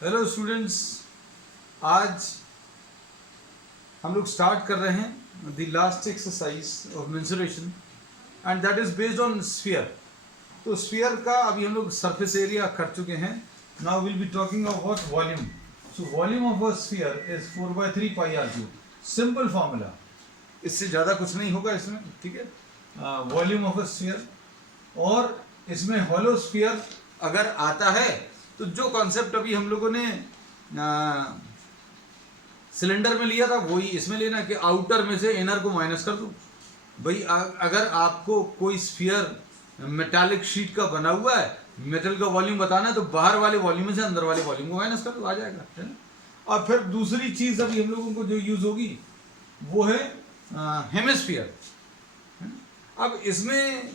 Hello students, आज हम लोग स्टार्ट कर रहे हैं the last exercise of mensuration and that is based on sphere. तो स्फीयर का अभी हम लोग सरफेस एरिया कर चुके हैं। Now will be talking about volume. So volume of a sphere is 4/3 pi r cube. Simple formula, इससे ज़्यादा कुछ नहीं होगा इसमें, ठीक है। वॉल्यूम ऑफ अ स्फीयर, और इसमें हॉलो स्फीयर अगर आता है तो जो कॉन्सेप्ट अभी हम लोगों ने सिलेंडर में लिया था वही इसमें लेना कि आउटर में से इनर को माइनस कर दो। भाई अगर आपको कोई स्फीयर मेटालिक शीट का बना हुआ है, मेटल का वॉल्यूम बताना है तो बाहर वाले वॉल्यूम में से अंदर वाले वॉल्यूम को माइनस कर दो, आ जाएगा, है ना। और फिर दूसरी चीज अभी हम लोगों को जो यूज होगी वो है हेमिस्फीयर। अब इसमें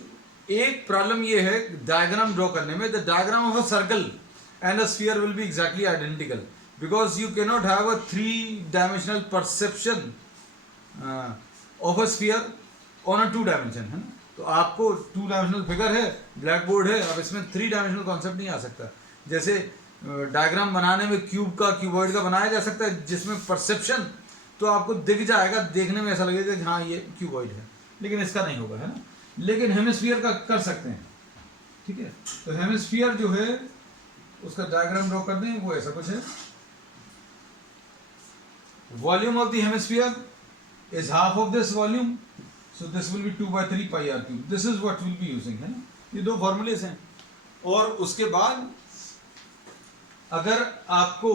एक प्रॉब्लम ये है डायग्राम ड्रॉ करने में। The diagram of a circle and a sphere will be exactly identical because you cannot have a three-dimensional perception of a sphere on a two-dimension, है ना। तो आपको टू डायमेंशनल फिगर है, black board है, अब इसमें थ्री डायमेंशनल कॉन्सेप्ट नहीं आ सकता। जैसे डायग्राम बनाने में क्यूब का, क्यूबॉइड का बनाया जा सकता है जिसमें परसेप्शन तो आपको दिख जाएगा, देखने में ऐसा लगेगा कि हाँ ये क्यूबॉइड है, लेकिन इसका नहीं होगा, है ना। लेकिन हेमिस्फीयर का कर सकते हैं, ठीक है। तो हेमिस्फीयर जो है उसका डायग्राम ड्रॉ कर दें, वो ऐसा कुछ है। Volume of the hemisphere is half of this volume, so this will be 2/3 pi r cube. This is what we'll be using, है ना। ये दो फॉर्मूलेस हैं। और उसके बाद अगर आपको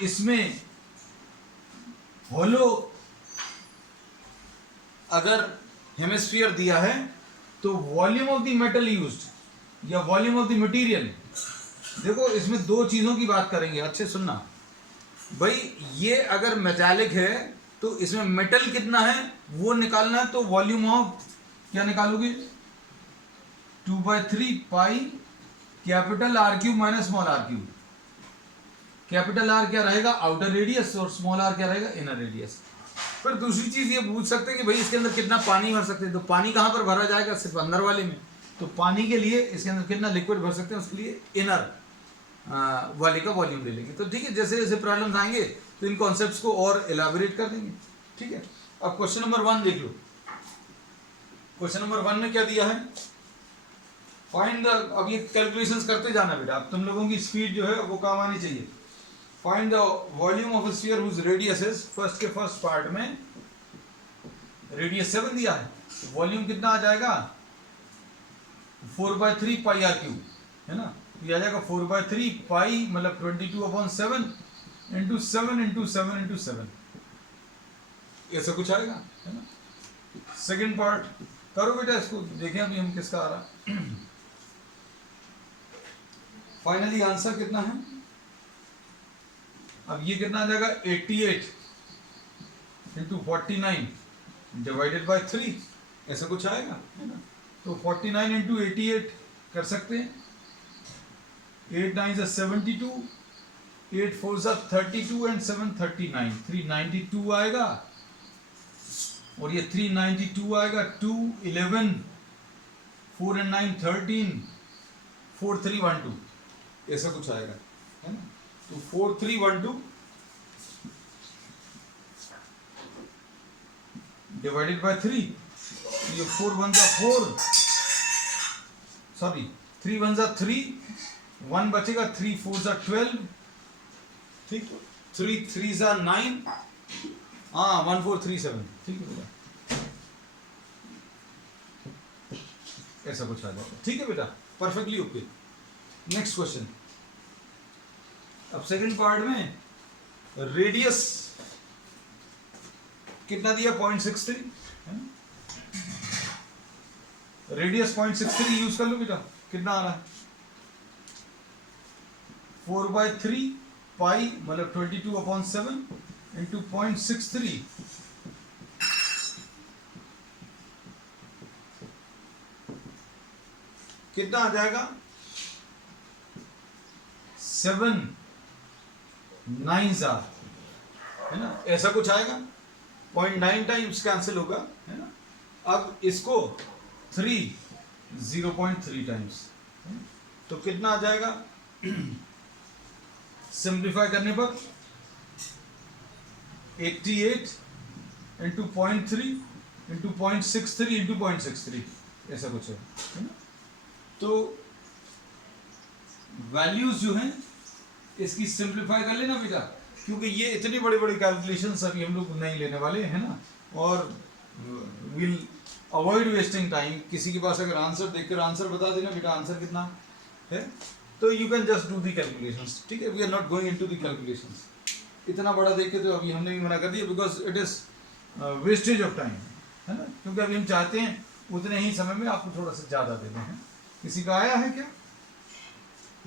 इसमें होलो अगर हेमिस्फीयर दिया है तो volume of the metal used या वॉल्यूम ऑफ द मटेरियल, देखो इसमें दो चीजों की बात करेंगे, अच्छे सुनना भाई। ये अगर मेटालिक है तो इसमें मेटल कितना है वो निकालना है, तो वॉल्यूम ऑफ क्या निकालोगे, 2/3 pi capital R cube minus small r cube. Capital R क्या रहेगा, आउटर रेडियस, और स्मॉल आर क्या रहेगा, इनर रेडियस। फिर दूसरी चीज ये पूछ सकते हैं कि भाई इसके अंदर कितना पानी भर सकते हैं, तो पानी कहाँ पर भरा जाएगा, सिर्फ अंदर वाले में। तो पानी के लिए इसके अंदर कितना लिक्विड भर सकते हैं, उसके लिए इनर वाले का वॉल्यूम ले लेंगे। तो ठीक है, जैसे जैसे प्रॉब्लम्स आएंगे तो इन कॉन्सेप्ट्स को और एलाबोरेट कर देंगे, ठीक है। अब क्वेश्चन नंबर 1 देख लो। क्वेश्चन नंबर 1 में क्या दिया है, फाइंड द, अब ये कैलकुलेशंस करते जाना बेटा, अब तुम लोगों की स्पीड जो है वो काम आनी चाहिए। Find the volume of a sphere whose radius is, first के फर्स्ट पार्ट में रेडियस 7 दिया है, वॉल्यूम कितना आ जाएगा 4/3 पाई आर क्यूब, है ना। ये आ जाएगा 4/3 पाई मतलब 22/7 इंटू 7 इंटू 7 इंटू 7, ऐसा कुछ आएगा, है ना। सेकंड पार्ट करो बेटा, इसको देखें अभी हम किसका आ रहा। फाइनली आंसर कितना है, अब ये कितना आ जाएगा 88 इंटू 49 डिवाइडेड बाई 3, ऐसा कुछ आएगा, है ना। तो 49 इंटू 88 कर सकते हैं। 8 9 72, 8 4 32 एंड 7 39, 392 आएगा, और ये 392 आएगा। 2 11 4 एंड 9 13, 4 3 1 2, ऐसा कुछ आएगा, है ना। तो 4 3 1 2 डिवाइडेड बाय 3, ये 4 1 4, सॉरी 3 1 3, 1 बचेगा, 3 4 12, ठीक, 3 3 9, हाँ 1 4 3 7, ठीक है बेटा, ऐसा कुछ आ जाएगा, ठीक है बेटा, परफेक्टली ओके। नेक्स्ट क्वेश्चन, अब सेकंड पार्ट में रेडियस कितना दिया 0.63, है ना। रेडियस 0.63 यूज कर लो बेटा, कितना आ रहा है 4/3 पाई मतलब 22/7 इंटू 0.63, कितना आ जाएगा 7 9 है ना, ऐसा कुछ आएगा। 0.9 टाइम्स कैंसिल होगा, है ना। अब इसको 0.3 टाइम्स, तो कितना आ जाएगा सिंप्लीफाई करने पर 88 इंटू 0.3 इंटू 0.63 इंटू 0.63 ऐसा कुछ है ना। तो वैल्यूज जो हैं इसकी सिंप्लीफाई कर लेना बेटा, क्योंकि ये इतनी बड़ी बड़ी कैलकुलेशंस अभी हम लोग नहीं लेने वाले हैं ना, और विल अवॉइड वेस्टिंग टाइम। किसी के पास अगर आंसर देखकर आंसर बता देना बेटा आंसर कितना है, तो you can just do the calculations, ठीक है। We are not going into the calculations. इतना बड़ा देख के तो अभी हमने भी मना कर दिया, because it is wastage of time, है ना, क्योंकि अभी हम चाहते हैं उतने ही समय में आपको थोड़ा सा ज़्यादा देते हैं। किसी का आया है क्या?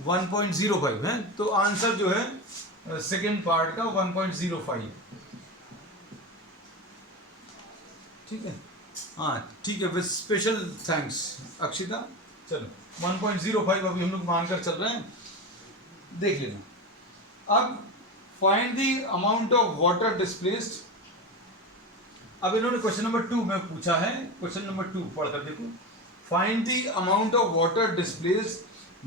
1.05 है, तो आंसर जो है सेकेंड पार्ट का 1.05, ठीक है। हाँ ठीक है, विद स्पेशल थैंक्स अक्षिता। चलो 1.05 अभी हम लोग मानकर चल रहे हैं, देख लेना। अब find the amount of water displaced. अब इन्होंने क्वेश्चन नंबर 2 में पूछा है, क्वेश्चन नंबर 2 पढ़कर देखो। Find the amount of water displaced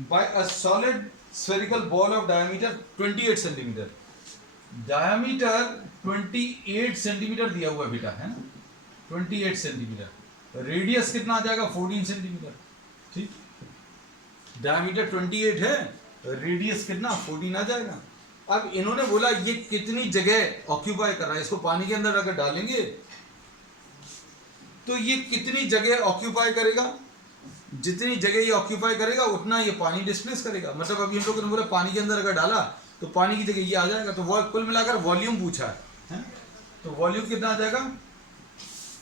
by a solid spherical ball of diameter 28 centimetre. Diameter 28 centimetre दिया हुआ है बेटा, है ना, 28 सेंटीमीटर। रेडियस कितना आ जाएगा? 14 सेंटीमीटर, ठीक। डायमीटर 28 है, रेडियस कितना? 14 आ जाएगा। अब इन्होंने बोला ये कितनी जगह ऑक्यूपाई कर रहा है, इसको पानी के अंदर अगर डालेंगे तो ये कितनी जगह ऑक्यूपाई करेगा, जितनी जगह ये ऑक्यूपाई करेगा उतना ये पानी डिस्प्लेस करेगा। मतलब अभी हम लोगों ने बोला पानी के अंदर अगर डाला तो पानी की जगह ये आ जाएगा, तो वो कुल मिलाकर वॉल्यूम पूछा है, तो वॉल्यूम कितना आ जाएगा?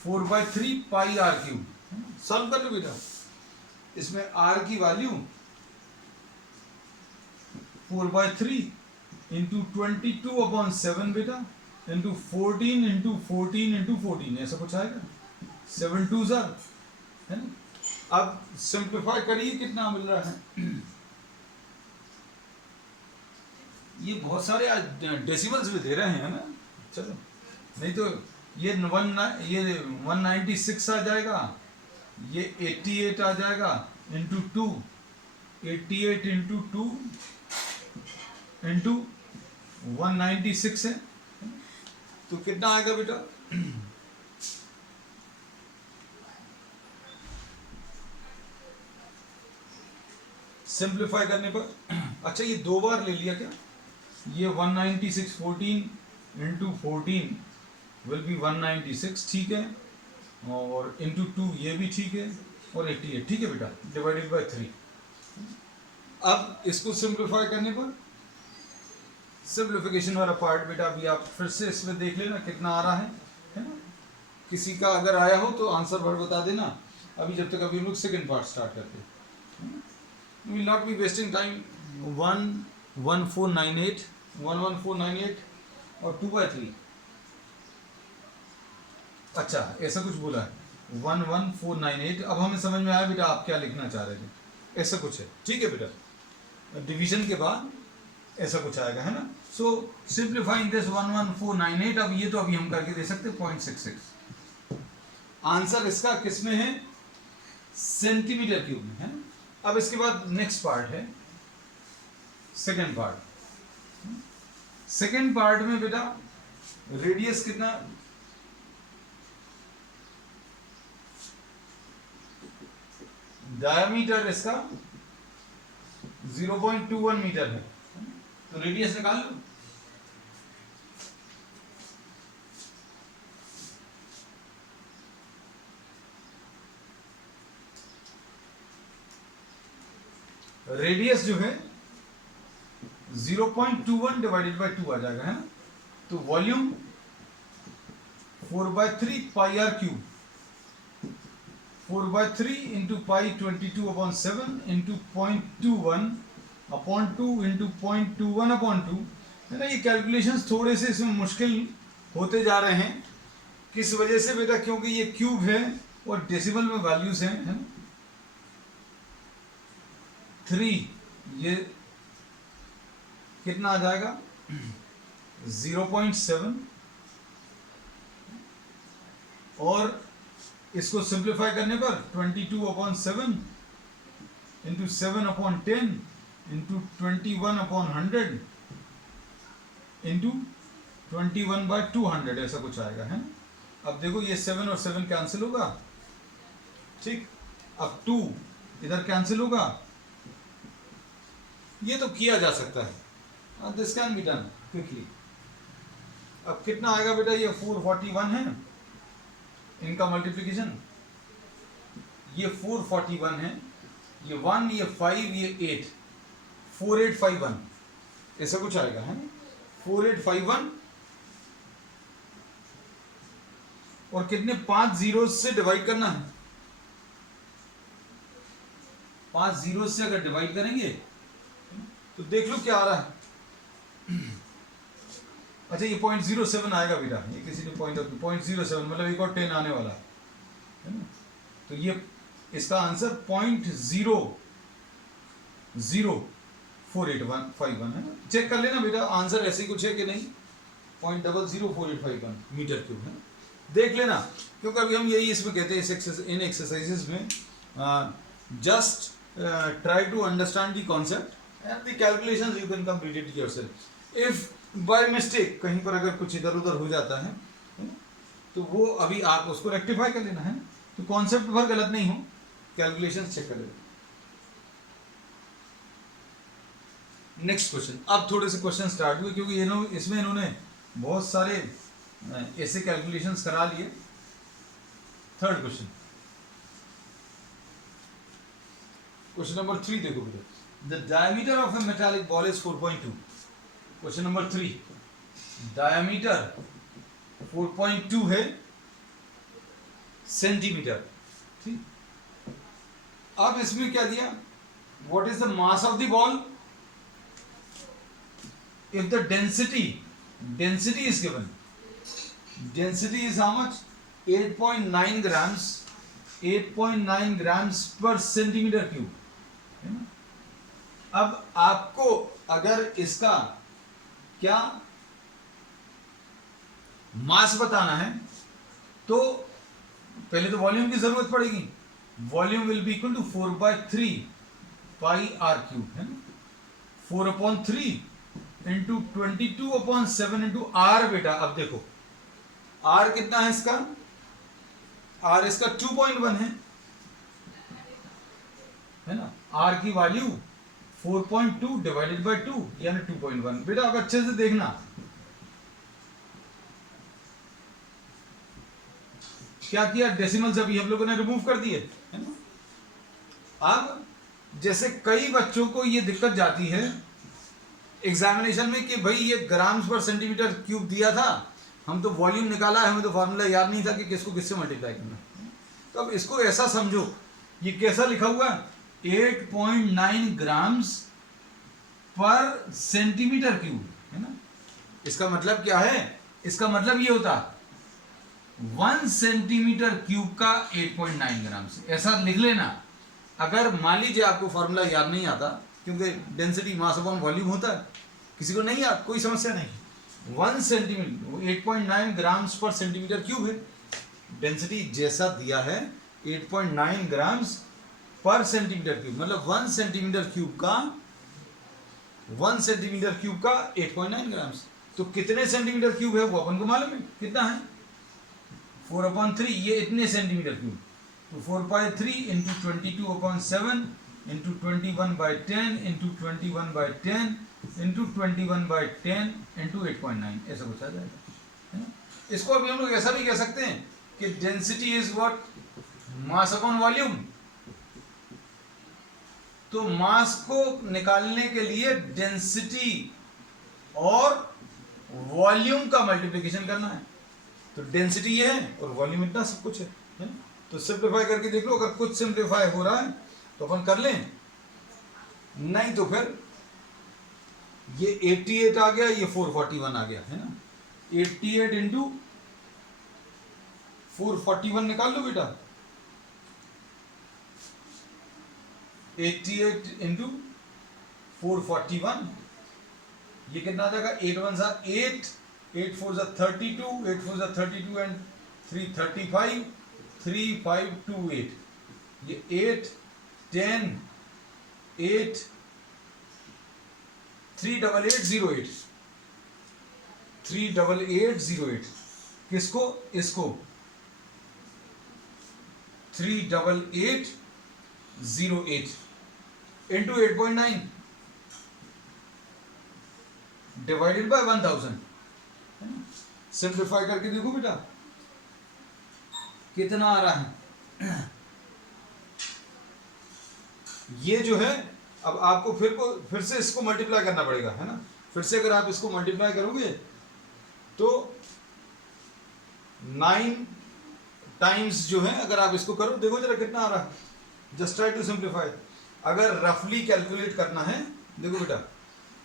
4/3 पाई आर क्यूब। सॉल्व कर लो बेटा, इसमें आर की वैल्यू 4/3 इंटू 22/7 बेटा, इंटू 14 इंटू 14 इंटू 14, ऐसा कुछ आएगा। 7 2s है ना। अब सिंप्लीफाई करिए, कितना मिल रहा है? ये बहुत सारे डेसिमल्स भी दे रहे हैं ना, चलो नहीं तो ये 196 आ जाएगा, ये 88 आ जाएगा इंटू 2, 88 इंटू 2 इंटू 196 है, तो कितना आएगा बेटा? सिंप्लीफाई करने पर, अच्छा ये 2 बार ले लिया क्या? ये 196 14 इंटू 14 विल बी 196, ठीक है, और इंटू 2 ये भी ठीक है, और 88 ठीक है बेटा, डिवाइडेड बाय 3। अब इसको सिंप्लीफाई करने पर, सिंप्लीफिकेशन वाला पार्ट बेटा अभी आप फिर से इसमें देख लेना कितना आ रहा है ना। किसी का अगर आया हो तो आंसर भर बता देना, अभी जब तक अभी हम लोग सेकेंड पार्ट स्टार्ट करते हैं। We will not be wasting time। 11498 और 2/3, अच्छा ऐसा कुछ बोला है 11498। अब हमें समझ में आया बेटा आप क्या लिखना चाह रहे थे, ऐसा कुछ है, ठीक है बेटा। डिवीजन के बाद ऐसा कुछ आएगा, है ना। सो सिंप्लीफाइंग दिस 11498, अब ये तो अभी हम करके दे सकते 0.66। आंसर इसका किस में है? सेंटीमीटर क्यूब में, है ना। अब इसके बाद नेक्स्ट पार्ट है सेकेंड पार्ट। सेकेंड पार्ट में बेटा रेडियस कितना? डायमीटर इसका 0.21 मीटर है, तो रेडियस निकाल लो। रेडियस जो है 0.21 डिवाइडेड बाय 2 आ जाएगा, है ना। तो volume 4/3 pi r cube, 4/3 into pi 22/7 into 0.21/2 into 0.21/2, है ना। ये कैलकुलेशंस थोड़े से इसमें मुश्किल होते जा रहे हैं, किस वजह से बेटा? क्योंकि ये क्यूब है और डेसिमल में वैल्यूज हैं, है ना। 3 ये कितना आ जाएगा? 0.7, और इसको सिंप्लीफाई करने पर 22/7 इंटू 7/10 इंटू 21/100 इंटू 21/200 ऐसा कुछ आएगा, है ना। अब देखो ये 7 और 7 कैंसिल होगा, ठीक। अब 2 इधर कैंसिल होगा, ये तो किया जा सकता है, this can be done quickly. अब कितना आएगा बेटा, ये 441 है इनका मल्टीप्लिकेशन, ये 441 है, ये 1, ये 5, ये 8, 4851 ऐसा कुछ आएगा, है ना। 4851 और कितने 5 जीरो से डिवाइड करना है, 5 जीरो से अगर डिवाइड करेंगे तो देख लो क्या आ रहा है। अच्छा ये 0.07 आएगा बेटा, ये किसी ने 0.07 मतलब एक और 10 आने वाला है ना। तो ये इसका आंसर 0.0048151 है। चेक कर लेना बेटा आंसर ऐसे ही कुछ है कि नहीं, 0.00481 मीटर क्यूब है, देख लेना। क्योंकि अभी हम यही इसमें कहते हैं इन एक्सरसाइजेस में, just try to understand the concept and the calculations you can complete it yourself. If by mistake कहीं पर अगर कुछ इधर उधर हो जाता है तो वो अभी आप उसको रेक्टिफाई कर लेना है, तो कॉन्सेप्ट भर गलत नहीं हो, कैलकुलेशंस चेक कर लेना। नेक्स्ट क्वेश्चन, अब थोड़े से क्वेश्चन स्टार्ट हुए क्योंकि इसमें इन्होंने बहुत सारे ऐसे कैलकुलेशंस करा लिए। थर्ड क्वेश्चन, क्वेश्चन नंबर 3 देखो बेटा, the diameter of A metallic ball is 4.2। Question number 3, diameter 4.2 है सेंटीमीटर, ठीक। अब इसमें क्या दिया, what is the mass of the ball, if the density is given, density is how much, 8.9 grams, 8.9 grams पर centimetre cube, है ना। अब आपको अगर इसका क्या मास बताना है तो पहले तो वॉल्यूम की जरूरत पड़ेगी, volume will be equal to 4/3 pi r cube, है ना। 4/3 इंटू 22/7 इंटू आर बेटा। अब देखो आर कितना है इसका, आर इसका 2.1 है ना। आर की वैल्यू 4.2 डिवाइडेड बाय 2 यानी 2.1। बेटा अब अच्छे से देखना, क्या किया, डेसिमल्स अभी हम लोगों ने रिमूव कर दिए, है ना। अब जैसे कई बच्चों को ये दिक्कत जाती है एग्जामिनेशन में कि भाई ये ग्राम्स पर सेंटीमीटर क्यूब दिया था, हम तो वॉल्यूम निकाला है, हमें तो फार्मूला याद नहीं था कि किसको किससे मल्टीप्लाई करना। तो अब इसको ऐसा समझो, ये कैसा लिखा हुआ, 8.9 ग्राम्स पर सेंटीमीटर क्यूब, है ना। इसका मतलब क्या है, इसका मतलब ये होता 1 सेंटीमीटर क्यूब का 8.9 ग्राम से, ऐसा लिख लेना। अगर मान लीजिए आपको फार्मूला याद नहीं आता, क्योंकि डेंसिटी मास अपॉन वॉल्यूम होता है, किसी को नहीं याद कोई समस्या नहीं, 1 सेंटीमीटर 8.9 ग्राम्स पर सेंटीमीटर क्यूब है, डेंसिटी जैसा दिया है 8.9 ग्राम्स पर सेंटीमीटर क्यूब, मतलब 1 सेंटीमीटर क्यूब का 8.9 ग्राम्स। तो कितने सेंटीमीटर क्यूब है वो अपन को मालूम है, कितना है 4/3, ये इतने सेंटीमीटर क्यूब, तो 4/3 into 22/7 into 21/10 into 21/10 into 21/10 into 8.9 ऐसा कुछ आ जाएगा, है ना। इसको अभी हम लोग ऐसा भी कह सकते हैं कि density is what, mass upon volume. तो मास को निकालने के लिए डेंसिटी और वॉल्यूम का मल्टीप्लिकेशन करना है, तो डेंसिटी ये है और वॉल्यूम इतना सब कुछ है ना? तो सिंप्लीफाई करके देख लो, अगर कुछ सिंप्लीफाई हो रहा है तो अपन कर लें, नहीं तो फिर ये 88 आ गया, ये 441 आ गया, है ना। 88 इंटू 441 निकाल लो बेटा, 88 इंटू 441 ये कितना आ जाएगा, 8 1 8, 8 4 32, 8 4 32 एंड 3 35, 3 5 2 8, ये 8 10 8 3 8 8 0 8, 38808 किसको, इसको 38808 इंटू 8.9 डिवाइडेड बाय 1000। सिंप्लीफाई करके देखो बेटा कितना आ रहा है। ये जो है अब आपको फिर से इसको मल्टीप्लाई करना पड़ेगा, है ना। फिर से अगर आप इसको मल्टीप्लाई करोगे तो 9 टाइम्स जो है, अगर आप इसको करो देखो जरा कितना आ रहा है। Just try to simplify. अगर रफली कैलकुलेट करना है, देखो बेटा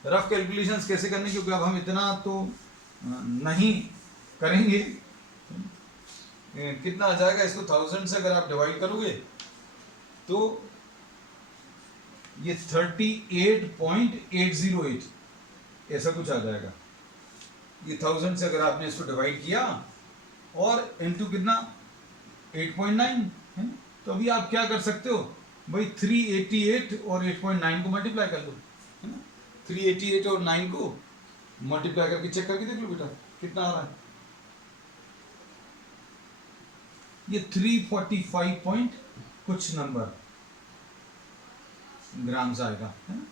रफ कैलकुलेशंस कैसे करने, क्योंकि अब हम इतना तो नहीं करेंगे। कितना आ जाएगा, इसको 1000 से अगर आप डिवाइड करोगे तो ये 38.808 ऐसा कुछ आ जाएगा। ये 1000 से अगर आपने इसको डिवाइड किया और इनटू कितना 8.9 है, तो अभी आप क्या कर सकते हो भाई, 388 और 8.9 को मल्टीप्लाई कर लो, है ना। 388 और 9 को मल्टीप्लाई करके चेक करके देख लो बेटा कितना आ रहा है। ये 345 पॉइंट कुछ नंबर ग्राम्स आएगा, है ना।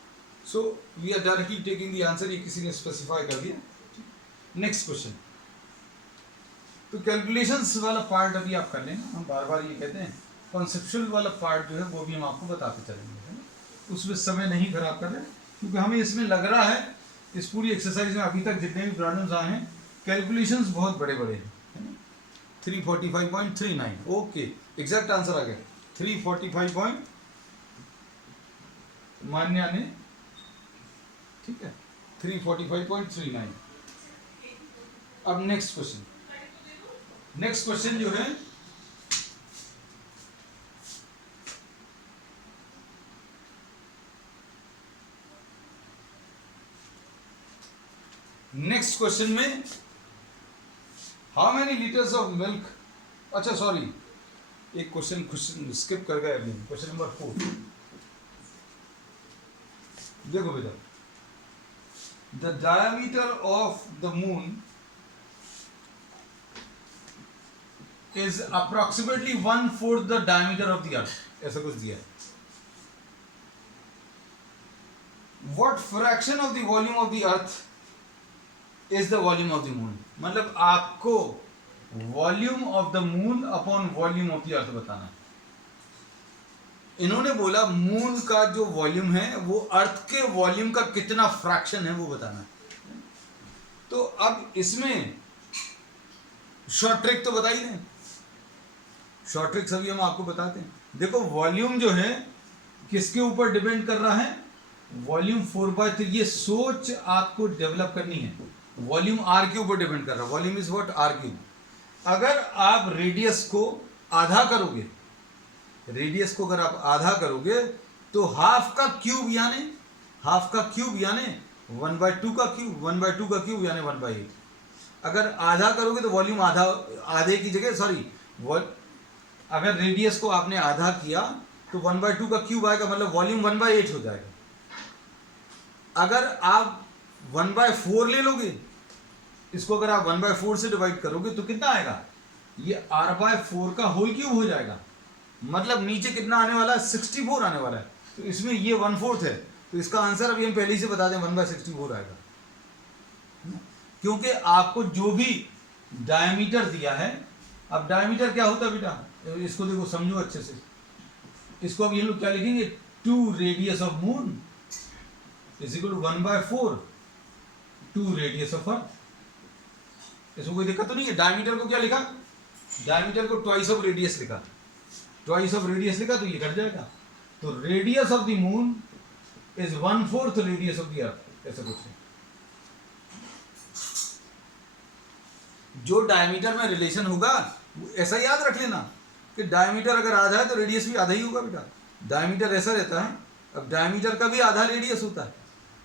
So we are directly taking the answer, ये किसी ने स्पेसिफाई कर दिया। Next question. तो कैलकुलेशंस वाला पार्ट अभी आप कर लेना, हम बार बार ये कहते हैं कॉन्सेप्चुअल वाला पार्ट जो है वो भी हम आपको बताते चलेंगे, है ना। उसमें समय नहीं खराब कर रहे, क्योंकि हमें इसमें लग रहा है इस पूरी एक्सरसाइज में अभी तक जितने भी प्रॉब्लम्स आए हैं कैलकुलेशंस बहुत बड़े बड़े हैं, है ना। 345.39 ओके, एग्जैक्ट आंसर आ गया 345 पॉइंट मान्या ने, ठीक है 345.39। अब नेक्स्ट क्वेश्चन। नेक्स्ट क्वेश्चन जो है नेक्स्ट क्वेश्चन में how many litres of milk, अच्छा सॉरी एक क्वेश्चन स्किप कर गए अभी, क्वेश्चन नंबर 4। देखो बेटा, the diameter of the moon is approximately 1/4 the diameter of the earth, ऐसा कुछ दिया है। What fraction of the volume of the earth is the volume of the moon, मतलब आपको volume of the moon upon volume of the earth बताना है। इन्होंने बोला मून का जो वॉल्यूम है वो अर्थ के वॉल्यूम का कितना फ्रैक्शन है वो बताना है। तो अब इसमें शॉर्ट ट्रिक तो बता ही दें, शॉर्ट ट्रिक सभी हम आपको बताते हैं। देखो वॉल्यूम जो है किसके ऊपर डिपेंड कर रहा है, वॉल्यूम 4/3, ये सोच आपको डेवलप करनी है। वॉल्यूम आर के ऊपर डिपेंड कर रहा है, volume is what r cube. अगर आप रेडियस को आधा करोगे, रेडियस को अगर आप आधा करोगे तो हाफ का क्यूब यानी 1/2 का क्यूब, 1/2 का क्यूब यानी 1/8। अगर आधा करोगे तो वॉल्यूम आधे की जगह अगर रेडियस को आपने आधा किया तो 1/2 का क्यूब आएगा, मतलब वॉल्यूम 1/8 हो जाएगा। अगर आप 1/4 ले लोगे, इसको अगर आप 1/4 से डिवाइड करोगे तो कितना आएगा, ये r/4 का होल क्यूब हो जाएगा, मतलब नीचे कितना आने वाला है 64 आने वाला है। तो इसमें ये 1/4 है, तो इसका आंसर अभी हम पहले ही से बता दें 1/64 आएगा, क्योंकि आपको जो भी डायमीटर दिया है। अब डायमीटर क्या होता है बेटा, इसको देखो समझो अच्छे से, इसको अब ये लोग क्या लिखेंगे, 2 radius of moon is equal to 1/4 2 radius of earth. इसमें कोई दिक्कत तो नहीं है। डायमीटर को क्या लिखा, डायमीटर को ट्वाइस ऑफ रेडियस लिखा, ट्वाइस ऑफ रेडियस लिखा तो ये कट जाएगा। तो radius of the moon is 1/4 radius of the earth, ऐसा कुछ है। जो डायमीटर में रिलेशन होगा ऐसा याद रख लेना कि डायमीटर अगर आधा है तो रेडियस भी आधा ही होगा बेटा। डायमीटर ऐसा रहता है, अब डायमीटर का भी आधा रेडियस होता है।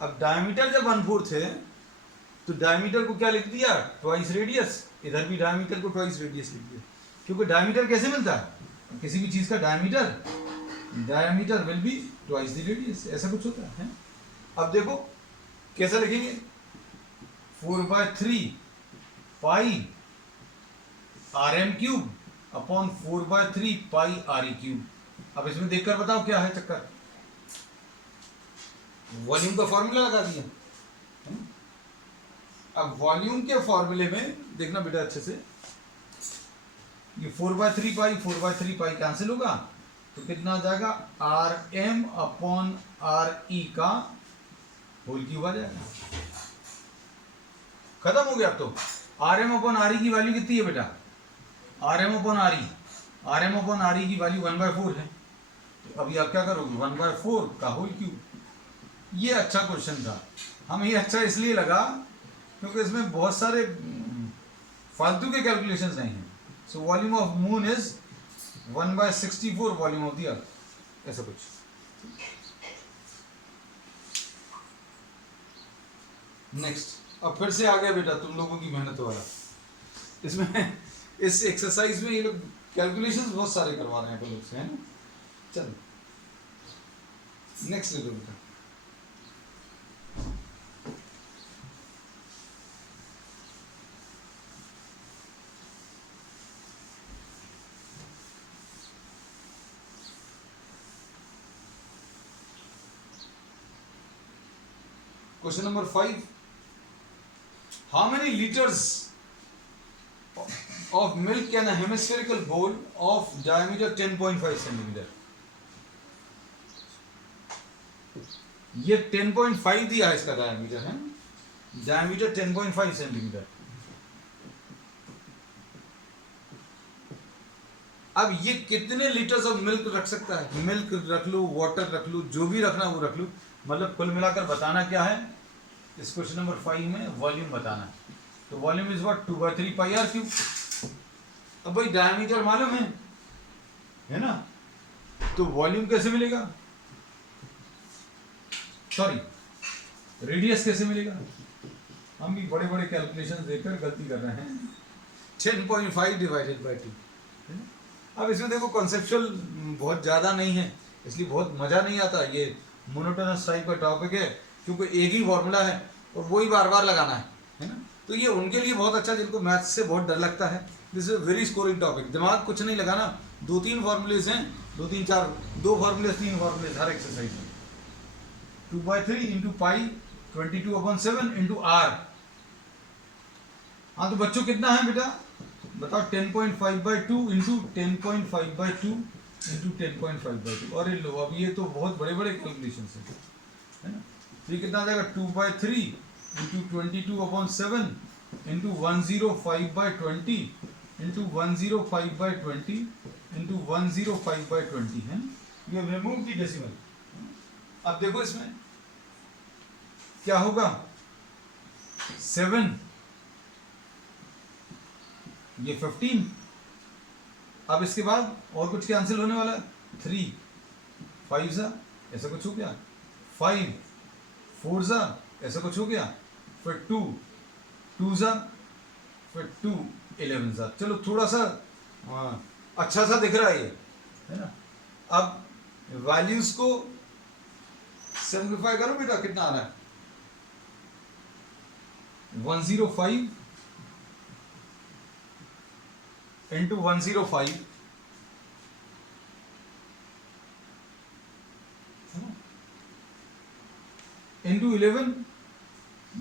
अब डायमीटर जब 1/4 है तो डायमीटर को क्या लिख दिया, ट्वाइस रेडियस। इधर भी डायमीटर को ट्वाइस रेडियस लिख दिया, क्योंकि डायमीटर कैसे मिलता है, किसी भी चीज का diameter will be twice the radius, ऐसा कुछ होता है। अब देखो कैसा लिखेंगे, 4/3 pi R M cube upon 4/3 pi R E cube. अब इसमें देखकर बताओ क्या है चक्कर। वॉल्यूम का फॉर्मूला लगा दिया। अब वॉल्यूम के फॉर्मूले में देखना बेटा अच्छे से, ये 4/3 पाई कैंसिल होगा तो कितना आ जाएगा, R M upon R E का होल क्यूब आ जाएगा। खत्म हो गया। अब तो R M upon R E की वैल्यू कितनी है बेटा, R M upon R E की वैल्यू 1/4 है। तो अभी आप क्या करोगे, 1/4 का होल क्यूब। ये अच्छा क्वेश्चन था, हमें ये अच्छा इसलिए लगा क्योंकि इसमें बहुत सारे फालतू के कैलकुलेशंस नहीं हैं। सो volume of moon is 1/64 volume of the earth, ऐसा कुछ। नेक्स्ट, अब फिर से आ गया बेटा तुम लोगों की मेहनत वाला। इसमें इस एक्सरसाइज में ये लोग कैलकुलेशंस बहुत सारे करवा रहे हैं अपन लोग से, है ना। चलो नेक्स्ट ले लो बेटा। Question number 5. How many liters of milk can a hemispherical bowl of diameter 10.5 centimeter? ये 10.5 दिया है, इसका डायमीटर है, डायमीटर 10.5 सेंटीमीटर। अब ये कितने लीटर्स ऑफ मिल्क रख सकता है, मिल्क रख लो, वाटर रख लो, जो भी रखना वो रख लो, मतलब कुल मिलाकर बताना क्या है इस क्वेश्चन नंबर 5 में, वॉल्यूम बताना है। तो volume is what, 2/3 pi r cube. अब भाई डायमीटर मालूम है ना, तो वॉल्यूम कैसे मिलेगा, सॉरी रेडियस कैसे मिलेगा। हम भी बड़े बड़े कैलकुलेशन देकर गलती कर रहे हैं। 10.5 डिवाइडेड बाई 2। अब इसमें देखो कॉन्सेप्चुअल बहुत ज़्यादा नहीं है, इसलिए बहुत मज़ा नहीं आता। ये मोनोटोनस टाइप का टॉपिक है क्योंकि एक ही फॉर्मूला है और वही बार बार लगाना है ना। तो ये उनके लिए बहुत अच्छा जिनको मैथ्स से बहुत डर लगता है। This is very scoring topic, दिमाग कुछ नहीं लगाना, 2-3 फॉर्मूलेज हैं, 2 फॉर्मूलेज 3 फॉर्मूलेज हर एक्सरसाइज में। 2/3 इंटू पाई 22/7 इंटू आर। हाँ तो बच्चों कितना है बेटा बताओ, 10.5/2 इंटू 10.5/2 इंटू 10.5/2। और लो अब ये तो बहुत बड़े बड़े कैलकुलेशन है ना। तो ये कितना आ जाएगा, 2/3 इंटू 22/7 इंटू 105/20 इंटू 105/20 इंटू 105/20 है। ये रिमूव की डेसिमल। अब देखो इसमें क्या होगा, 7 ये 15। अब इसके बाद और कुछ कैंसिल होने वाला है, 3 5 सा ऐसा कुछ हो गया, 5 4 सा ऐसा कुछ हो गया, फिर 2 2 सा, फिर 2 11 सा। चलो थोड़ा सा अच्छा सा दिख रहा है ये, है ना। अब वैल्यूज को सिंप्लीफाई करो बेटा, कितना आ रहा है, 105 इंटू 105 इंटू 11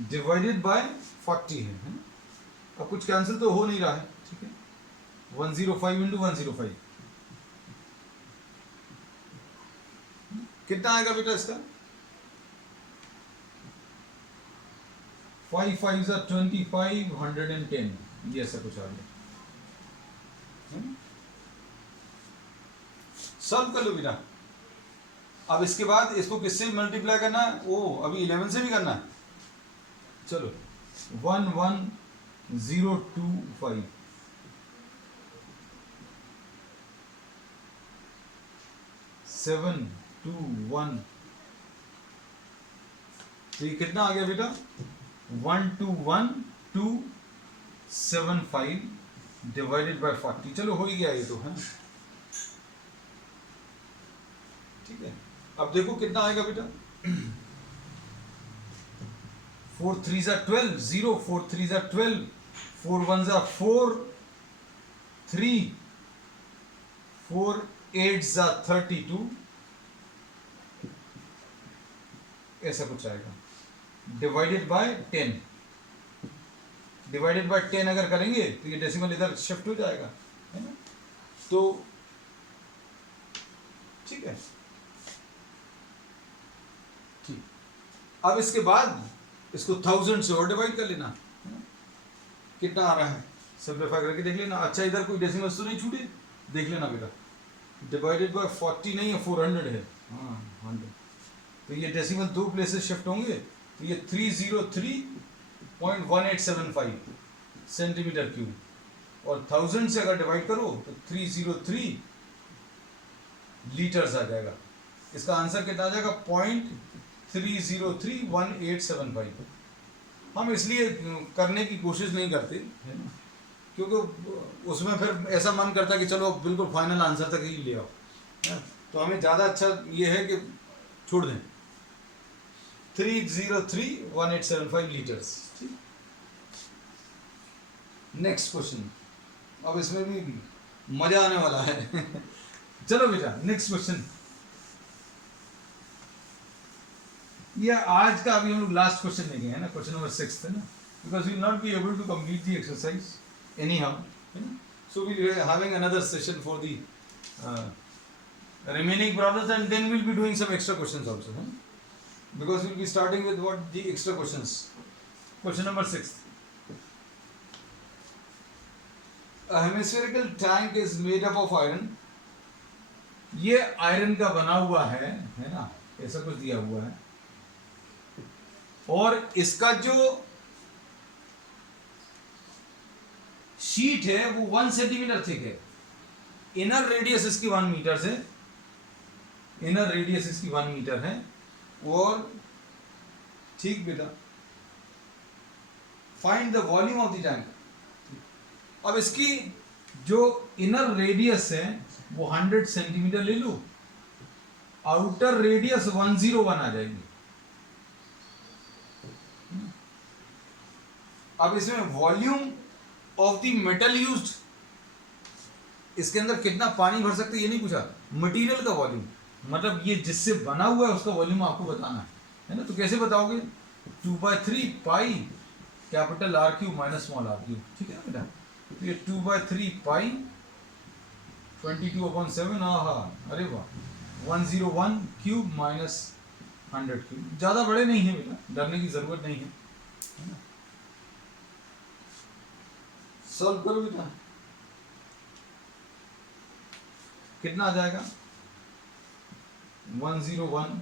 डिवाइडेड बाय 40 है। अब कुछ कैंसिल तो हो नहीं रहा है, ठीक है। 105 इंटू 105 कितना आएगा बेटा इसका, 5 5 25 110, ये ऐसा कुछ आ गया। सॉल्व कर लो बेटा। अब इसके बाद इसको किससे मल्टीप्लाई करना है, ओ अभी 11 से भी करना है। चलो 11025 721, तो ये कितना आ गया बेटा, 121275 डिवाइडेड बाय 40। चलो हो ही गया ये तो, है ठीक है। अब देखो कितना आएगा बेटा, 4 3 12, 0 4 3 12, 4 1 जा 4, 3 4 8 जा 32, ऐसा कुछ आएगा, डिवाइडेड बाय 10। डिवाइडेड बाय 10 अगर करेंगे तो ये डेसिमल इधर शिफ्ट हो जाएगा, है ना। तो ठीक है, ठीक। अब इसके बाद इसको 1000 से और डिवाइड कर लेना, है ना? कितना आ रहा है सिंपलीफाई करके देख लेना। अच्छा इधर कोई डेसिमल तो नहीं छूटे, देख लेना बेटा। डिवाइडेड बाय 40 नहीं है, 400 है, हाँ 100। तो ये डेसिमल दो प्लेसेस शिफ्ट होंगे, तो ये 303.1875 सेंटीमीटर क्यूब, और 1000 से अगर डिवाइड करो तो 303 लीटर्स आ जाएगा। इसका आंसर कितना आ जाएगा? 0.3031875। हम इसलिए करने की कोशिश नहीं करते, है ना, क्योंकि उसमें फिर ऐसा मन करता है कि चलो बिल्कुल फाइनल आंसर तक ही ले आओ, तो हमें ज़्यादा अच्छा ये है कि छोड़ दें 3031875 लीटर्स। नेक्स्ट क्वेश्चन, अब इसमें भी मजा आने वाला है। चलो बेटा नेक्स्ट क्वेश्चन, ये आज का अभी हम लोग लास्ट क्वेश्चन लेंगे, है ना, क्वेश्चन नंबर 6 है ना, because we not be able to complete the exercise anyhow, so we are having another session for the remaining problems, and then we'll be doing some extra questions also, because we'll be starting with what the extra questions. Question number 6. A hemispherical tank is made up of iron. ये iron का बना हुआ है ना, ऐसा कुछ दिया हुआ है, और इसका जो शीट है वो 1 सेंटीमीटर थिक है। इनर रेडियस इसकी 1 मीटर से, इनर रेडियस इसकी 1 मीटर है, और ठीक बेटा, find the volume of the tank. अब इसकी जो इनर रेडियस है वो 100 सेंटीमीटर ले लो, आउटर रेडियस 101 आ जाएगी। अब इसमें volume of the metal used, इसके अंदर कितना पानी भर सकते ये नहीं पूछा, मटेरियल का वॉल्यूम, मतलब ये जिससे बना हुआ है उसका वॉल्यूम आपको बताना है ना। तो कैसे बताओगे? 2/3 pi capital R cube minus small r cube, ठीक है ना बेटा। तो ये 2/3 पाई 22/7, अरे वाह, 101 क्यूब माइनस 100 क्यूब। ज़्यादा बड़े नहीं है बेटा, डरने की ज़रूरत नहीं है ना। सॉल्व करो बेटा, कितना आ जाएगा? 101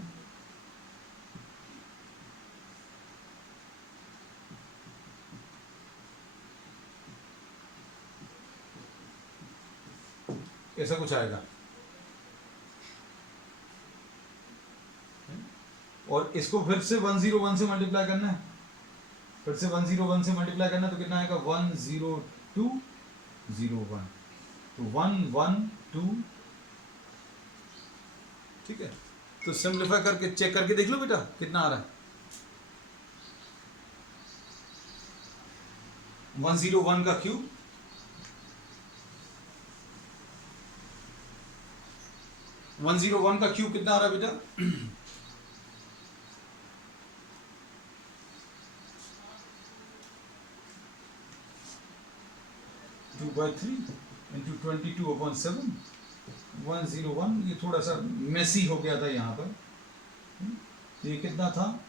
ऐसा कुछ आएगा, और इसको फिर से 101 से मल्टीप्लाई करना है, फिर से 101 से मल्टीप्लाई करना है, तो कितना आएगा? 10201, तो 112, ठीक है। तो सिंप्लीफाई करके चेक करके देख लो बेटा कितना आ रहा है। 101 का क्यूब, 101 का क्यूब कितना आ रहा है बेटा? 2/3 इंटू 22/7, 101। ये थोड़ा सा मेसी हो गया था यहाँ पर, तो ये कितना था?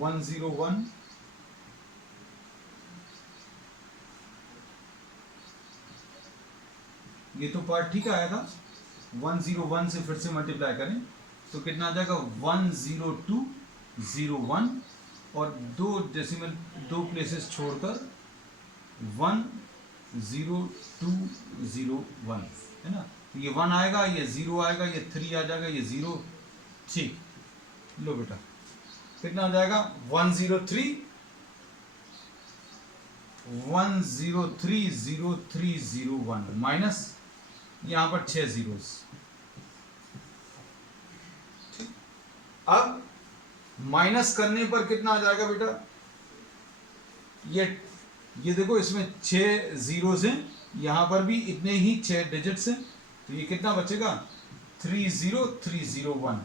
101 ये तो पार्ट ठीक आया था। 101 से फिर से मल्टीप्लाई करें तो कितना आ जाएगा? 10201, और दो डेसिमल, दो प्लेसेस छोड़कर 10201, है ना। तो ये 1 आएगा, ये 0 आएगा, ये 3 आ जाएगा, ये 0, ठीक। लो बेटा कितना आ जाएगा? 1030301 माइनस यहां पर 6 जीरोस, ठीक। अब माइनस करने पर कितना आ जाएगा बेटा? ये ये देखो इसमें 6 जीरोस हैं, यहाँ पर भी इतने ही 6 डिजिट्स हैं, तो ये कितना बचेगा 30301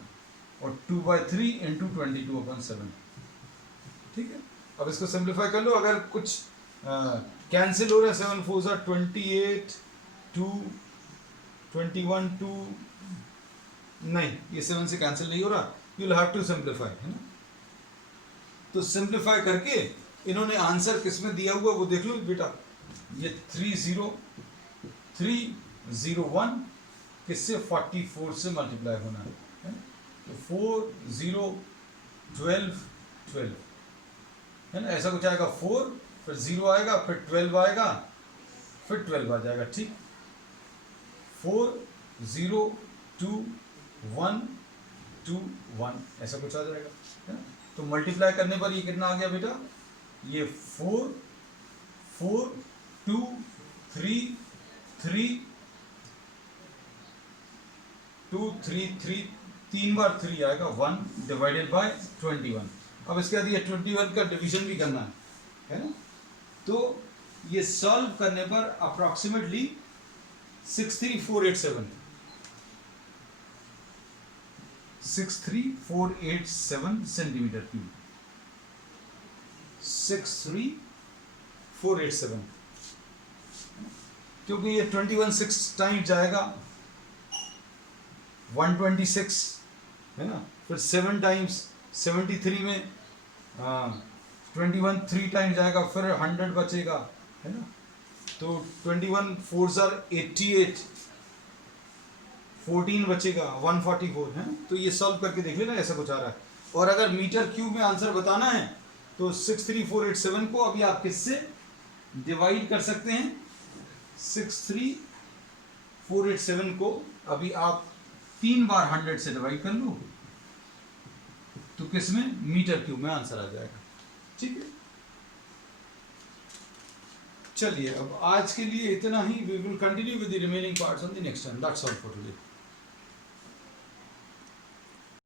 और 2/3 इंटू 22/7। ठीक है, अब इसको सिंप्लीफाई कर लो। अगर कुछ कैंसिल हो रहा है, 7 4 ज़ा 28 2 21 2, नहीं ये 7 से कैंसिल नहीं हो रहा, you will have to simplify, है ना। तो सिंप्लीफाई करके इन्होंने आंसर किसमें दिया हुआ वो देख लो बेटा। ये 30301 किससे 44 से मल्टीप्लाई होना है, तो 4 0 12 12 है ना, ऐसा कुछ आएगा। 4 फिर 0 आएगा, फिर 12 आएगा, फिर 12 आ जाएगा। ठीक, 4 0 2 1 2 1 ऐसा कुछ आ जाएगा, है ना। तो मल्टीप्लाई करने पर ये कितना आ गया बेटा, ये 4 4 2 3 3 2 3 3 3 बार 3 आएगा 1 डिवाइडेड बाय 21। अब इसके बाद ये 21 का डिवीजन भी करना है ना। तो ये सॉल्व करने पर अप्रॉक्सीमेटली 63487 सेंटीमीटर क्यूब, 63487, क्योंकि ये 21 6 टाइम्स जाएगा 126, है ना। फिर 7 टाइम्स 73 में 21 3 टाइम्स जाएगा, फिर 100 बचेगा, है ना। तो 21 4 ज़ा 88, 14 बचेगा 144, है ना। तो ये सॉल्व करके देख लेना, ऐसा कुछ आ रहा है। और अगर मीटर क्यूब में आंसर बताना है तो 63487 को अभी आप किससे डिवाइड कर सकते हैं, 63487 को अभी आप 3 बार 100 से डिवाइड कर लो, तो किसमें मीटर क्यूब में आंसर आ जाएगा। ठीक है, चलिए अब आज के लिए इतना ही। We will continue with the remaining parts on the next time. That's all for today.